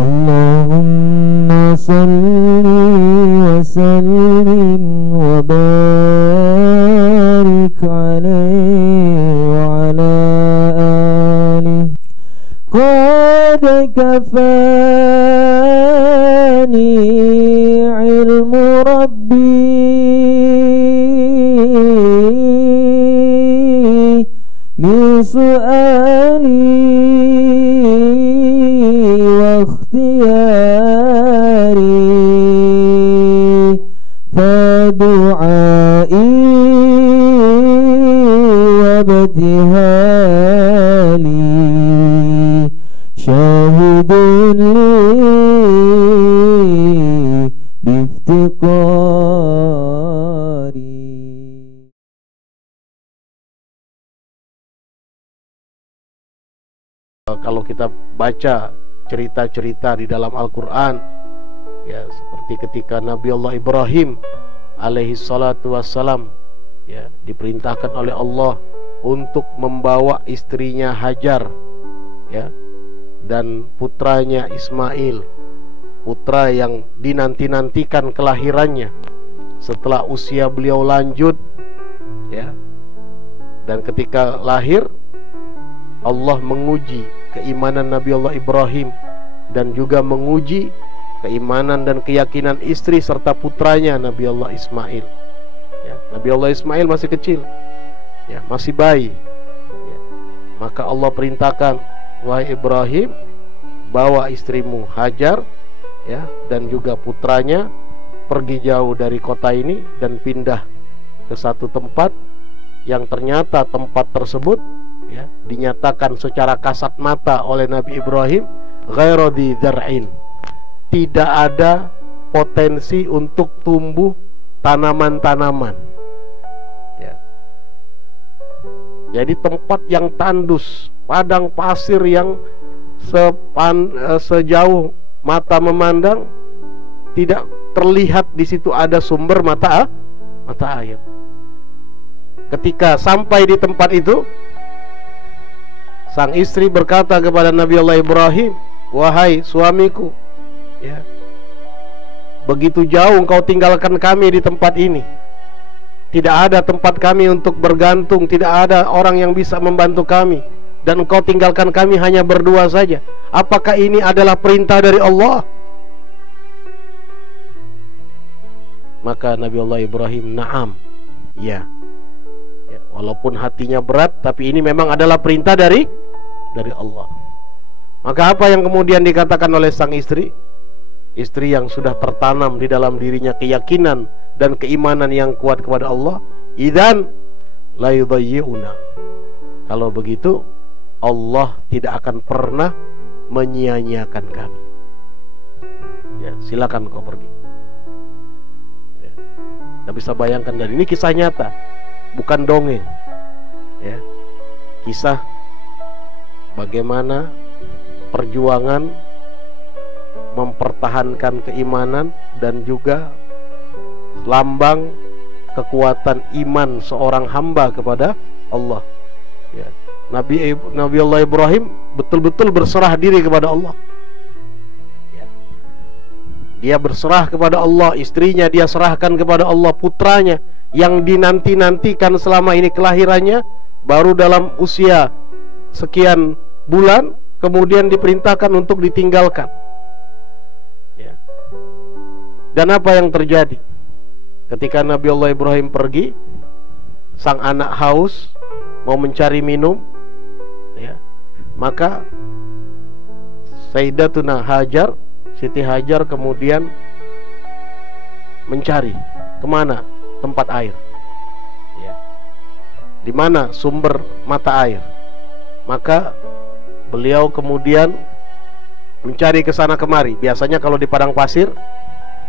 Allahumma salli wa sallim wa barik alaihi wa ala alihi. Qad kafani ilmu Rabbi min su'ali wa ikhtiyari fa du'ai wa ibtihali syahidun li biftiqari. Kalau kita baca cerita-cerita di dalam Al-Quran, ya, seperti ketika Nabi Allah Ibrahim alaihi salatu wassalam, ya, diperintahkan oleh Allah untuk membawa istrinya Hajar, ya, dan putranya Ismail, putra yang dinanti-nantikan kelahirannya setelah usia beliau lanjut, ya. Dan ketika lahir, Allah menguji keimanan Nabi Allah Ibrahim dan juga menguji keimanan dan keyakinan istri serta putranya Nabi Allah Ismail, ya. Nabi Allah Ismail masih kecil, ya, masih bayi, ya. Maka Allah perintahkan, wahai Ibrahim, bawa istrimu Hajar, ya, dan juga putranya pergi jauh dari kota ini dan pindah ke satu tempat yang ternyata tempat tersebut, ya, dinyatakan secara kasat mata oleh Nabi Ibrahim ghairu dzi dzar'in, tidak ada potensi untuk tumbuh tanaman-tanaman, ya. Jadi tempat yang tandus, padang pasir yang sejauh mata memandang, tidak terlihat di situ ada sumber mata air. Ketika sampai di tempat itu, sang istri berkata kepada Nabi Allah Ibrahim, wahai suamiku, ya, begitu jauh engkau tinggalkan kami di tempat ini, tidak ada tempat kami untuk bergantung, tidak ada orang yang bisa membantu kami, dan engkau tinggalkan kami hanya berdua saja. Apakah ini adalah perintah dari Allah? Maka Nabi Allah Ibrahim, na'am, ya. Walaupun hatinya berat, tapi ini memang adalah perintah dari Allah. Maka apa yang kemudian dikatakan oleh sang istri? Istri yang sudah tertanam di dalam dirinya keyakinan dan keimanan yang kuat kepada Allah, idzan la yudayyi'una. Kalau begitu, Allah tidak akan pernah menyia-nyiakan kami. Ya, silakan kau pergi. Ya. Kita bisa bayangkan, dan ini kisah nyata, bukan dongeng, ya. Kisah bagaimana perjuangan mempertahankan keimanan dan juga lambang kekuatan iman seorang hamba kepada Allah, ya. Nabi Allah Ibrahim betul-betul berserah diri kepada Allah, ya. Dia berserah kepada Allah, istrinya dia serahkan kepada Allah, putranya yang dinanti-nantikan selama ini kelahirannya, baru dalam usia sekian bulan kemudian diperintahkan untuk ditinggalkan, ya. Dan apa yang terjadi ketika Nabi Allah Ibrahim pergi? Sang anak haus, mau mencari minum, ya. Maka Sayyidatuna Hajar, Siti Hajar, kemudian mencari kemana tempat air, ya, di mana sumber mata air. Maka beliau kemudian mencari ke sana kemari. Biasanya kalau di padang pasir,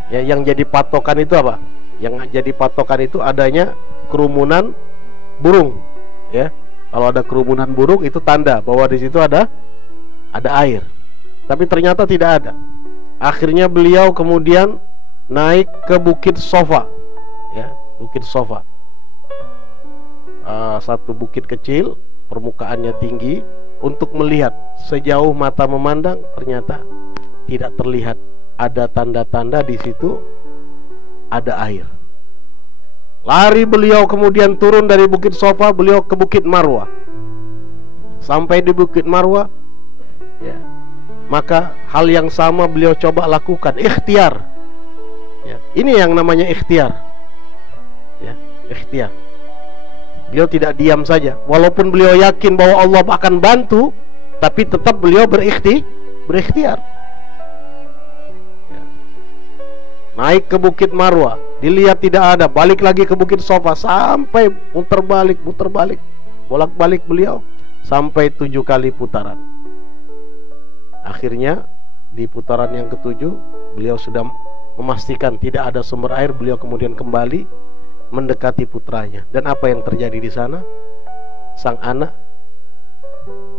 ya, yang jadi patokan itu apa? Yang jadi patokan itu adanya kerumunan burung, ya. Kalau ada kerumunan burung itu tanda bahwa di situ ada air. Tapi ternyata tidak ada. Akhirnya beliau kemudian naik ke Bukit Sofa, ya, Bukit Sofa, satu bukit kecil, permukaannya tinggi, untuk melihat sejauh mata memandang. Ternyata tidak terlihat. Ada tanda-tanda di situ ada air. Lari beliau, kemudian turun dari Bukit Sofa, beliau ke Bukit Marwah. Sampai di Bukit Marwah, ya, maka hal yang sama beliau coba lakukan, ikhtiar. Ya, ini yang namanya ikhtiar. Ya, ikhtiar. Beliau tidak diam saja, walaupun beliau yakin bahwa Allah akan bantu, tapi tetap beliau berikhtiar. Ya. Naik ke Bukit Marwah, dilihat tidak ada, balik lagi ke Bukit Sofa, sampai muter balik, bolak-balik beliau sampai 7 kali putaran. Akhirnya di putaran yang ke-7 beliau sudah memastikan tidak ada sumber air. Beliau kemudian kembali mendekati putranya. Dan apa yang terjadi di sana? Sang anak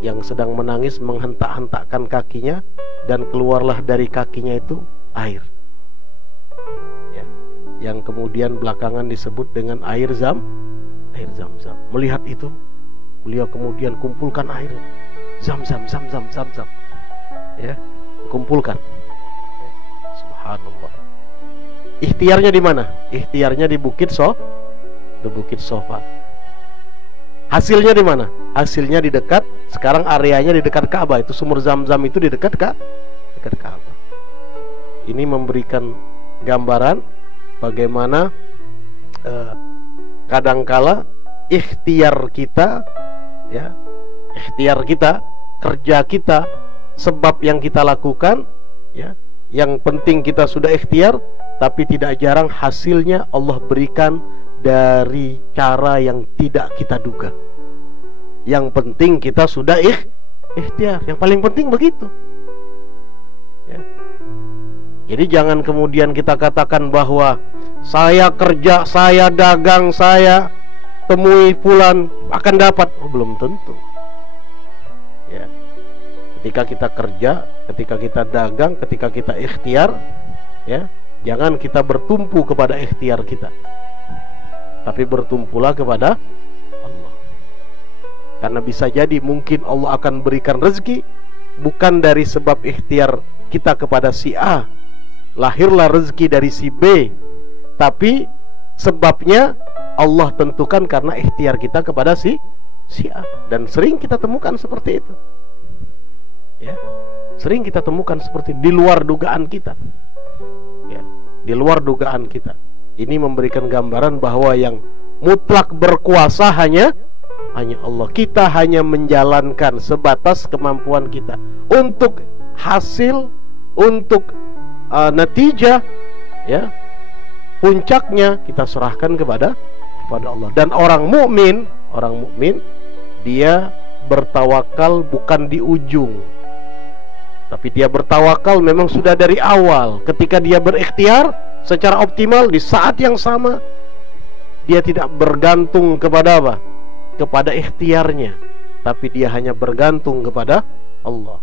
yang sedang menangis menghentak-hentakkan kakinya, dan keluarlah dari kakinya itu air, ya, yang kemudian belakangan disebut dengan air Zam-Zam. Melihat itu, beliau kemudian kumpulkan air Zam-Zam, ya, kumpulkan. Ya, subhanallah. Ikhtiarnya di mana? Ikhtiarnya di Bukit Sofa. Hasilnya di mana? Hasilnya di dekat, sekarang areanya di dekat Ka'bah. Itu sumur Zam-Zam itu di dekat Ka'bah. Ini memberikan gambaran bagaimana kadangkala ikhtiar kita, ya, kerja kita, sebab yang kita lakukan, ya, yang penting kita sudah ikhtiar, tapi tidak jarang hasilnya Allah berikan dari cara yang tidak kita duga. Yang penting kita sudah ikhtiar. Yang paling penting begitu, ya. Jadi jangan kemudian kita katakan bahwa saya kerja, saya dagang, saya temui fulan akan dapat. Oh, belum tentu. Ya. Ketika kita kerja, ketika kita dagang, ketika kita ikhtiar, ya, jangan kita bertumpu kepada ikhtiar kita, tapi bertumpulah kepada Allah. Karena bisa jadi mungkin Allah akan berikan rezeki bukan dari sebab ikhtiar kita kepada si A, lahirlah rezeki dari si B, tapi sebabnya Allah tentukan karena ikhtiar kita kepada si A. Dan sering kita temukan seperti itu, ya, sering kita temukan seperti di luar dugaan kita, ya, di luar dugaan kita. Ini memberikan gambaran bahwa yang mutlak berkuasa hanya Allah. Kita hanya menjalankan sebatas kemampuan kita. Untuk hasil, untuk natijah, ya, puncaknya kita serahkan kepada Allah. Dan orang mukmin dia bertawakal bukan di ujung, tapi dia bertawakal memang sudah dari awal. Ketika dia berikhtiar secara optimal, di saat yang sama dia tidak bergantung kepada apa? Kepada ikhtiarnya, tapi dia hanya bergantung kepada Allah.